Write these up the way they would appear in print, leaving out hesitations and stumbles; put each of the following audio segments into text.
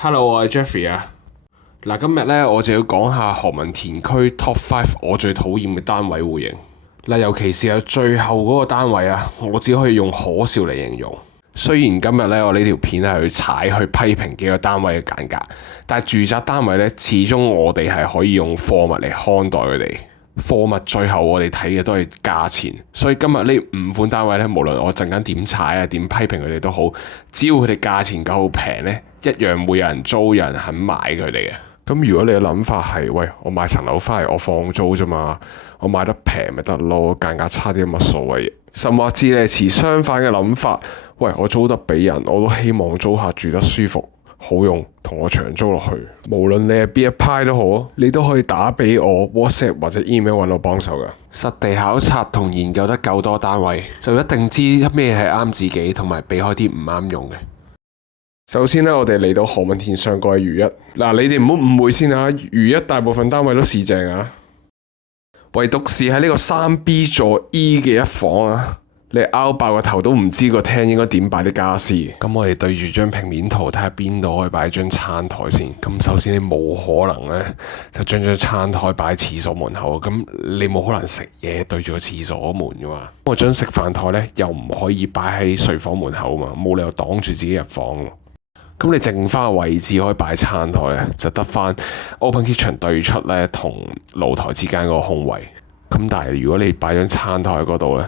Hello，我係 Jeffrey 啊。嗱，今日咧我就要講下何文田區 Top 5我最討厭嘅單位戶型。嗱，尤其是係最後嗰個單位啊，我只可以用可笑嚟形容。雖然今日咧我呢條片係去批評幾個單位嘅間隔，但係住宅單位咧始終我哋係可以用貨物嚟看待佢哋。貨物最後我哋睇嘅都係價錢，所以今日呢5款單位咧，無論我陣間點踩啊、點批評佢哋都好，只要佢哋價錢夠平咧，一樣會有人租、有人肯買佢哋嘅。咁如果你嘅諗法係，喂，我買層樓翻嚟我放租啫嘛，我買得平咪得咯，間隔差啲乜所謂？甚或至你係持相反嘅諗法，喂，我租得俾人，我都希望租客住得舒服。好用，同我長租落去。無論你係邊一派都好，你都可以打俾我 WhatsApp 或者 email 揾我幫手噶。實地考察同研究得夠多單位，就一定知咩係啱自己，同埋避開啲唔啱用嘅。首先呢，我哋嚟到何文田上蓋如一。嗱，你哋唔好誤會先啊，如一大部分單位都市正啊，唯獨是喺呢個3B 座 E 嘅一房啊。你拗爆個頭都唔知個廳應該點擺啲家私。咁我哋對住張平面圖睇下邊度可以擺張餐台先。咁首先你冇可能咧，就將張餐台擺喺廁所門口。咁你冇可能食嘢對住個廁所門噶嘛。我張食飯台咧又唔可以擺喺睡房門口嘛，冇理由擋住自己入房。咁你剩翻個位置可以擺餐台咧，就得翻 open kitchen 對出咧同露台之間嗰個空位。咁但係如果你擺張餐台喺嗰度咧，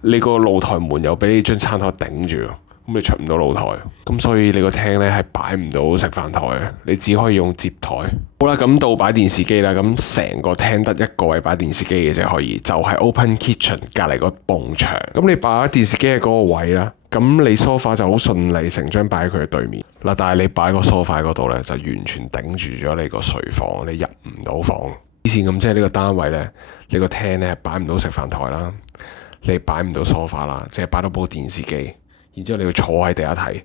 你個露台門又俾你張餐台頂住，咁你出唔到露台，咁所以你個廳咧係擺唔到食飯台嘅，你只可以用摺台。好啦，咁到擺電視機啦，咁成個廳得一個位擺電視機嘅啫，可以就係 open kitchen 隔離個埲牆。咁你擺咗電視機喺嗰個位啦，咁你 sofa 就好順理成章擺喺佢嘅對面嗱，但係你擺個 sofa 嗰度咧就完全頂住咗你個睡房，你入唔到房。以前咁即係呢個單位咧，你個廳咧擺唔到食飯台啦。你擺唔到梳化啦，淨係擺到部電視機，然之後你要坐喺地下睇。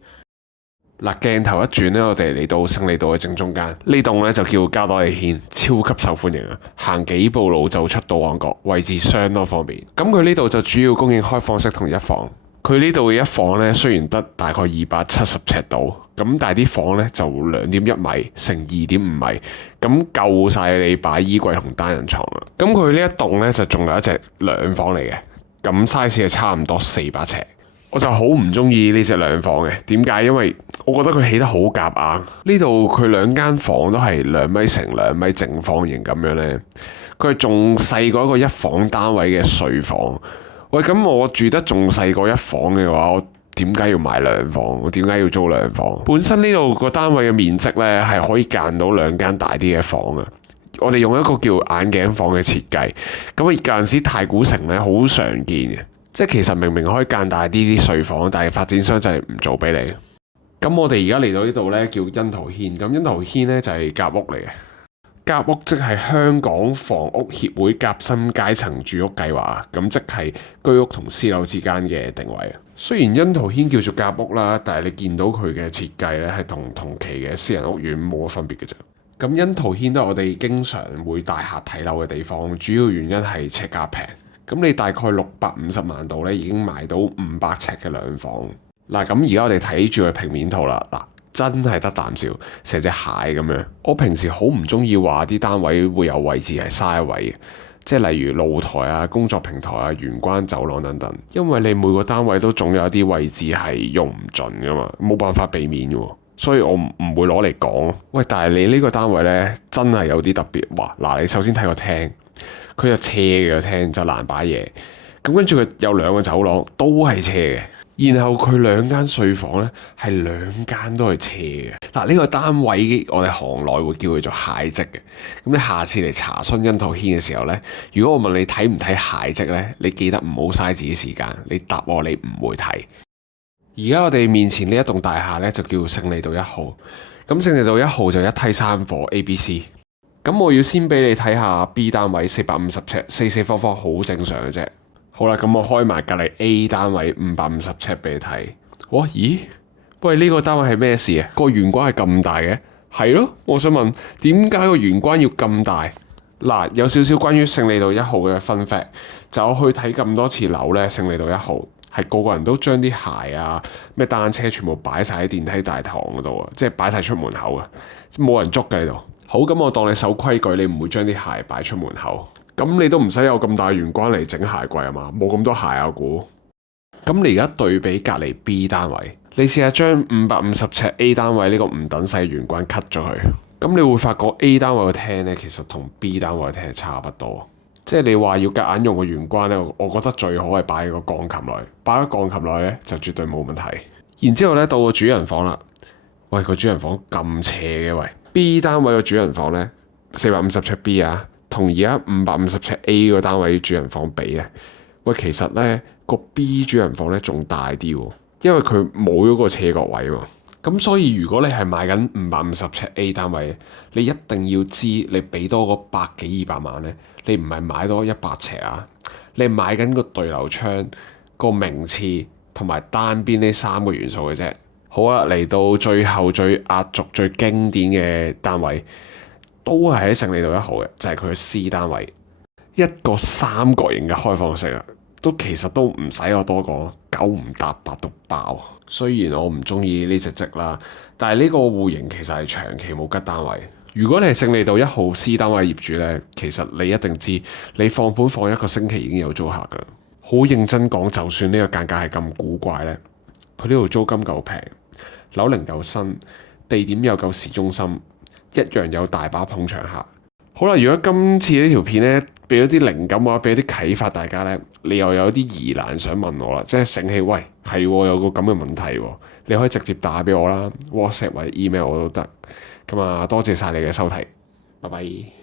嗱，鏡頭一轉咧，我哋嚟到勝利道嘅正中間，呢棟咧就叫加多利軒，超級受歡迎啊！行幾步路就出到旺角，位置相當方便。咁佢呢度就主要供應開放式同一房。佢呢度嘅一房咧，雖然得大概270尺度，咁但係啲房咧就2.1米乘2.5米，咁夠晒你擺衣櫃同單人床啦。咁佢呢一棟咧就仲有一隻兩房嚟嘅。咁 size 係差唔多400尺，我就好唔中意呢隻兩房嘅。點解？因為我覺得佢起得好夾硬。呢度佢2間房都係2米乘2米正方形咁樣呢，佢係仲細過一個一房單位嘅睡房。喂，咁我住得仲細過一房嘅話，我點解要買兩房？我點解要租兩房？本身呢度個單位嘅面積呢，係可以間到2間大啲嘅房啊。我哋用一個叫眼鏡房嘅設計，咁啊有陣時太古城咧好常見嘅，即係其實明明可以間大啲睡房，但係發展商就係唔做俾你。咁我哋而家嚟到呢度咧叫欣桃軒，咁欣桃軒咧就係夾屋嚟嘅。夾屋即係香港房屋協會夾心階層住屋計劃，咁即係居屋同私樓之間嘅定位啊。雖然欣桃軒叫做夾屋啦，但係你見到佢嘅設計咧係同期嘅私人屋苑冇乜分別嘅啫。咁欣桃軒都係我哋經常會帶客睇樓嘅地方，主要原因係尺價平。咁你大概650萬度咧已經買到500尺嘅兩房。嗱，咁而家我哋睇住個平面圖啦，嗱，真係得啖笑，成隻蟹咁樣。我平時好唔中意話啲單位會有位置係嘥位嘅，即係例如露台啊、工作平台啊、玄關走廊等等，因為你每個單位都總有一啲位置係用唔盡噶嘛，冇辦法避免嘅。所以我唔會攞嚟講。喂，但係你呢個單位呢，真係有啲特別。哇，嗱，你首先睇個廳，佢有斜嘅個廳就難擺嘢。咁跟住佢有2個走廊都係斜嘅，然後佢2間睡房呢，係2間都係斜嘅。嗱，呢個單位我哋行內會叫佢做蟹積嘅。咁你下次嚟查詢欣桃軒嘅時候呢，如果我問你睇唔睇蟹積呢，你記得唔好嘥自己時間，你答我你唔會睇。而家我哋面前呢一棟大廈咧就叫勝利道1號，咁勝利道1號就一梯3伙 A、B、C。咁我要先俾你睇下 B 單位450尺，四四方方好正常嘅啫。好啦，咁我開埋隔離 A 單位550尺俾你睇。哇，咦？喂，呢個單位係咩事啊？個玄關係咁大嘅？係咯，我想問點解個玄關要咁大？嗱，有少少關於勝利道1號嘅 fun fact，就我去睇咁多次樓咧，勝利道1號。係個個人都將啲鞋啊、咩單車全部擺晒喺電梯大堂嗰度啊，即係擺晒出門口啊，冇人捉嘅喺度。好，咁我當你守規矩，你唔會將啲鞋擺出門口，咁你都唔使有咁大玄關嚟整鞋櫃啊嘛，冇咁多鞋啊我估。咁你而家對比隔離 B 單位，你試下將550尺 A 單位呢個唔等使玄關 cut 咗佢，咁你會發覺 A 單位個廳呢，其實同 B 單位個廳係差不多。即係你話要夾硬用個玄關呢，我覺得最好係擺喺個鋼琴內，擺喺鋼琴內呢，就絕對冇問題。然之後呢，到個主人房啦，喂，個主人房咁斜嘅喂，B 單位個主人房呢，450尺 B 啊，同而家550尺 A 個單位主人房比咧，喂，其實呢個 B 主人房呢仲大啲喎，因為佢冇咗個斜角位嘛。咁所以如果你係買緊550尺 A 單位，你一定要知你俾多個100幾200萬呢，你唔係買多100尺啊，你買緊個對流窗、個名次同埋單邊呢3個元素嘅啫。好啦，嚟到最後最壓軸最經典嘅單位，都係喺勝利道1號嘅，就係佢嘅 C 單位，一個三角形嘅開放式啊，其實都唔使我多講，9唔搭8都爆。雖然我唔中意呢隻積啦，但係呢個戶型其實係長期冇吉單位。如果你係勝利道1號 C 單位業主呢，其實你一定知你放盤放1個星期已經有租客㗎。好認真講，就算呢個價格係咁古怪呢，佢呢度租金夠平，樓齡夠新，地點又夠市中心，一樣有大把捧場客。好啦，如果今次呢條片呢，俾咗啲靈感或者俾咗啲啟發大家呢，你又有啲疑難想問我啦，即係醒起，喂，係有個咁嘅問題喎，你可以直接打俾我啦，WhatsApp 或者 email 我都得。咁啊，多謝晒你嘅收睇，拜拜。